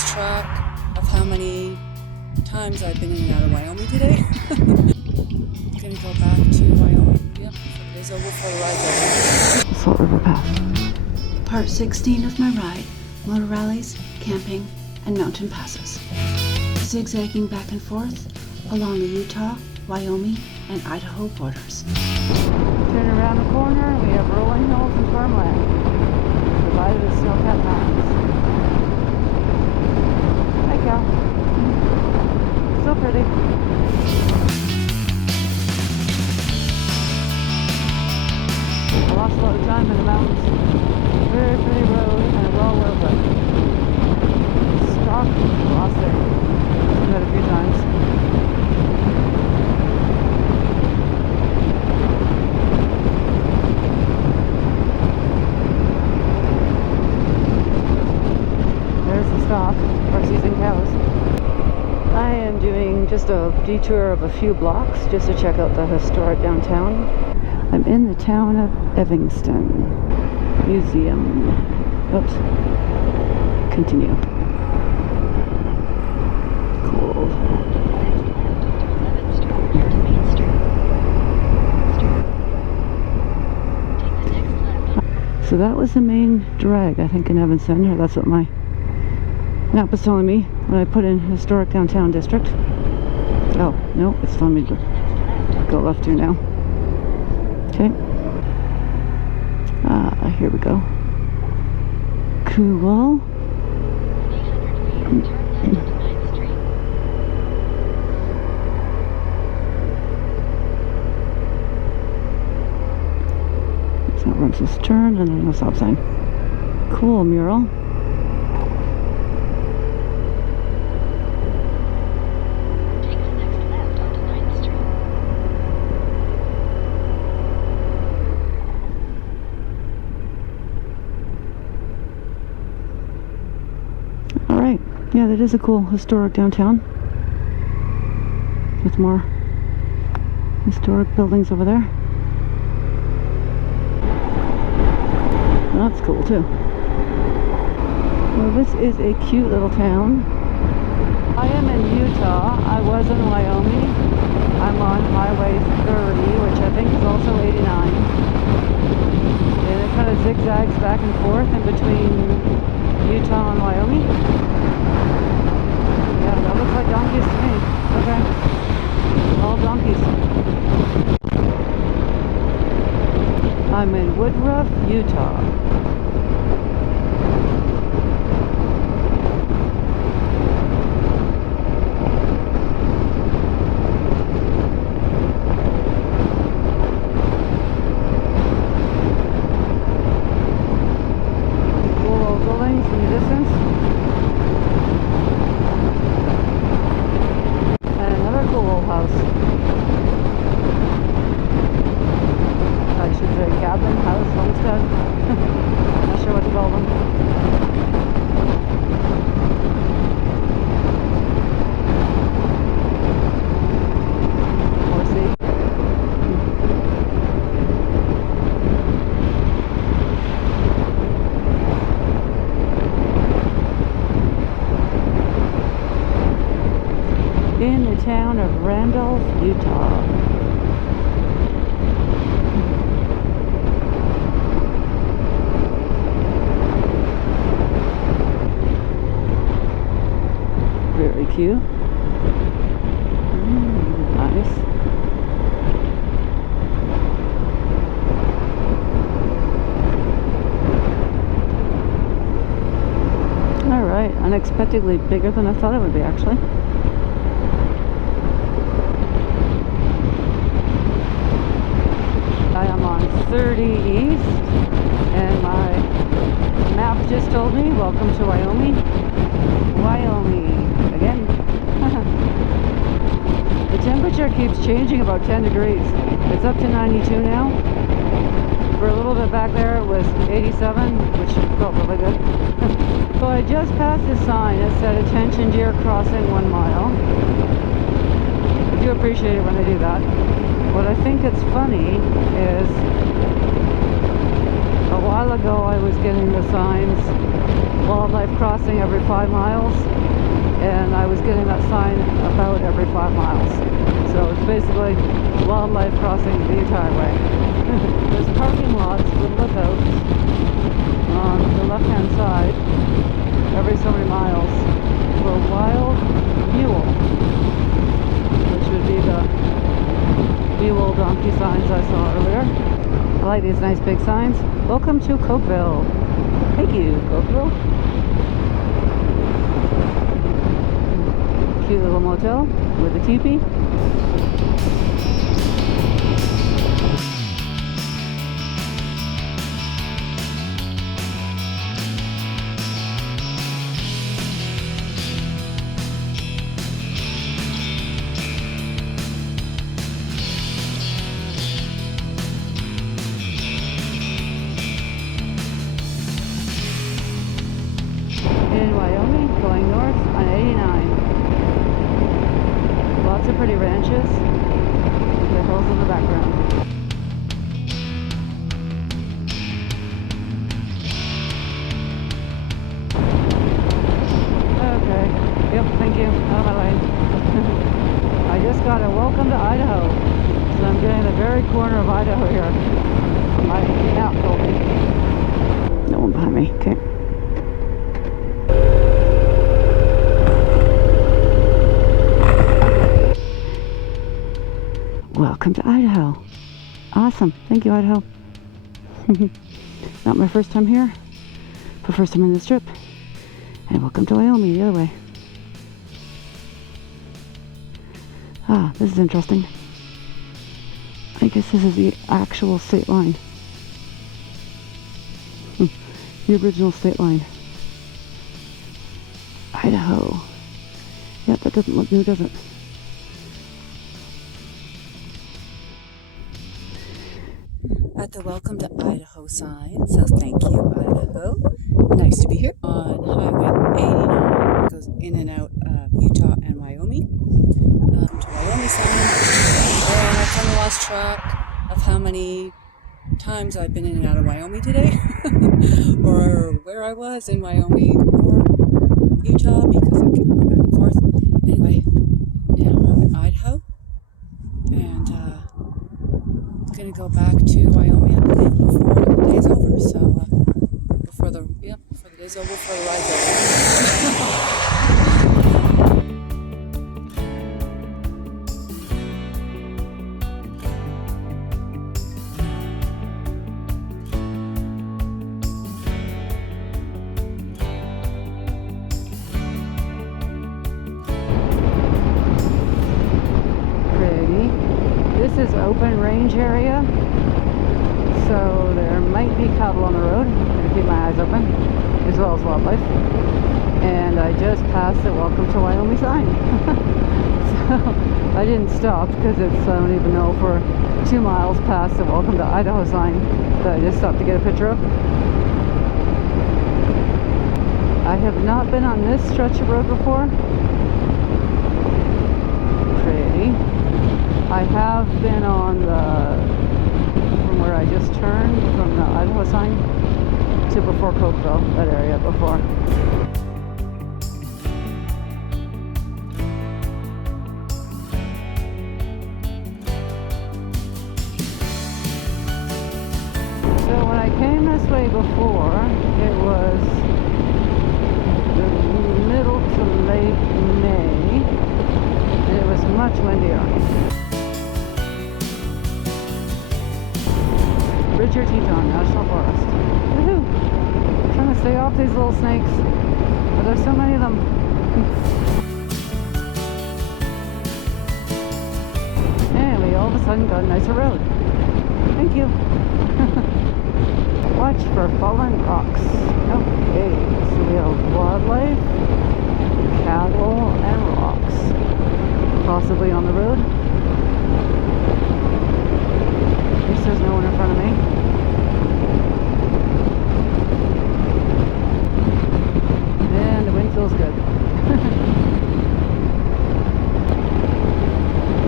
lost track of how many times I've been in and out of Wyoming today. Gonna go back to Wyoming. Yep, it is over for the ride. Salt River Pass. Part 16 of my ride, Moto Rallies, camping, and mountain passes. Zigzagging back and forth along the Utah, Wyoming, and Idaho borders. Turn around the corner, we have rolling hills and farmland, divided with snow-capped mountains. Hi, Cal. So pretty. I lost a lot of time in the mountains. Very pretty road and well worth it. Stopped, lost it. Done that a few times. There's the stop, horses and cows. I am doing just a detour of a few blocks just to check out the historic downtown. I'm in the town of Evanston Museum. Oops. Continue. Cool. So that was the main drag, I think, in Evanston, or that's what my map was telling me when I put in historic downtown district. Oh, no, it's telling me to go left here now. Okay. Here we go. Cool. So it runs this turn and there's no stop sign. Cool mural. Alright, yeah, that is a cool historic downtown with more historic buildings over there. That's cool too. Well, this is a cute little town. I am in Utah. I was in Wyoming. I'm on Highway 30, which I think is also 89. And it kind of zigzags back and forth in between Utah and Wyoming. Yeah, that looks like donkeys to me. Okay. All donkeys. I'm in Woodruff, Utah. Cool old buildings in the distance. And another cool old house. I should say cabin, house, homestead. Not sure what to call them. Horsey. In the town of Randolph, Utah. Very cute. Nice. Alright, unexpectedly bigger than I thought it would be, actually. I am on 30 East, and my map just told me, welcome to Wyoming. Wyoming, again. The temperature keeps changing about 10 degrees. It's up to 92 now. For a little bit back there it was 87, which felt really good. So I just passed a sign that said attention deer crossing 1 mile. I do appreciate it when they do that. What I think it's funny is a while ago I was getting the signs wildlife crossing every 5 miles, and I was getting that sign about every 5 miles. So it's basically wildlife crossing the entire way. There's parking lots with lookouts on the left-hand side every so many miles for wild mule, which would be the mule donkey signs I saw earlier. I like these nice big signs. Welcome to Cokeville. Thank you, Cokeville. Cute little motel with a teepee. In Wyoming, going north on 89. Lots of pretty ranches with the hills in the background. Okay, yep, thank you, on my lane. I just got a welcome to Idaho, so I'm getting the very corner of Idaho here. My map told me. No one behind me, okay. Welcome to Idaho. Awesome. Thank you, Idaho. Not my first time here, but first time on this trip. And welcome to Wyoming the other way. Ah, this is interesting. I guess this is the actual state line. The original state line. Idaho. Yeah, that doesn't look new, does it? At the Welcome to Idaho sign, so thank you, Idaho. Nice to be here on Highway 89. It goes in and out of Utah and Wyoming. To Wyoming sign, and I kind of lost track of how many times I've been in and out of Wyoming today, or where I was in Wyoming or Utah, because I keep going back and forth. Anyway, now I'm in Idaho, and gonna go back to Wyoming, I believe, before the day's over. So before the day's over, before the ride's over. This is open range area, so there might be cattle on the road. I'm going to keep my eyes open, as well as wildlife. And I just passed the Welcome to Wyoming sign. So I didn't stop because it's, I don't even know, for 2 miles past the Welcome to Idaho sign that I just stopped to get a picture of. I have not been on this stretch of road before. Pretty. I have been on the, from where I just turned, from the Idaho sign to before Cokeville, that area before. So when I came this way before, it was the middle to late May, and it was much windier. Bridger-Teton National Forest. Woohoo! I'm trying to stay off these little snakes, but there's so many of them. And we all of a sudden got a nicer road. Thank you. Watch for fallen rocks. Okay, so we have wildlife, cattle, and rocks. Possibly on the road. At least there's no one in front of me. And the wind feels good.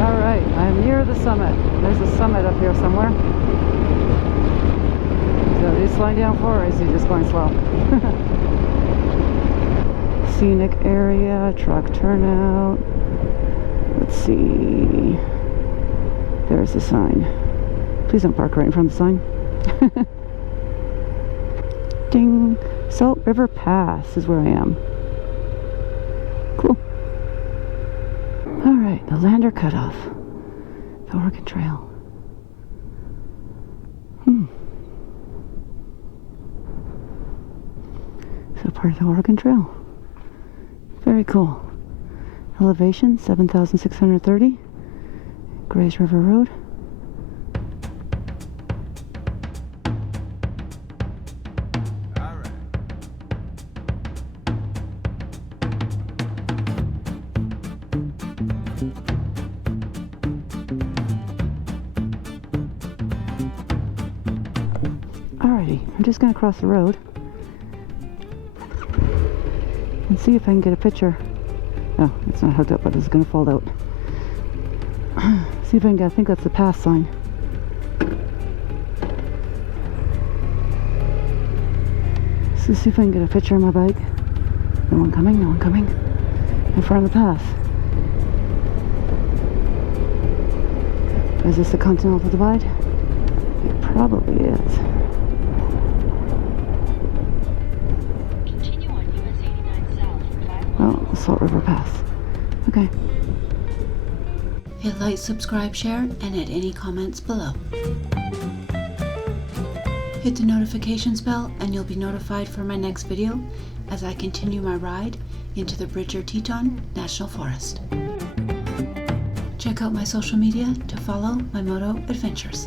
Alright, I'm near the summit. There's a summit up here somewhere. So is he slowing down for, or is he just going slow? scenic area, truck turnout. Let's see. There's the sign. Please don't park right in front of the sign. Ding! Salt River Pass is where I am. Cool. Alright, the Lander Cutoff. The Oregon Trail. So part of the Oregon Trail. Very cool. Elevation 7,630. Grays River Road. Alrighty, I'm just going to cross the road and see if I can get a picture. Oh, it's not hooked up, but it's going to fall out. See if I can get, I think that's the pass sign. So see if I can get a picture of my bike. No one coming, no one coming. In front of the pass. Is this the Continental Divide? It probably is. Oh, the Salt River Pass. Okay. Hit like, subscribe, share, and add any comments below. Hit the notifications bell and you'll be notified for my next video as I continue my ride into the Bridger-Teton National Forest. Check out my social media to follow my moto adventures.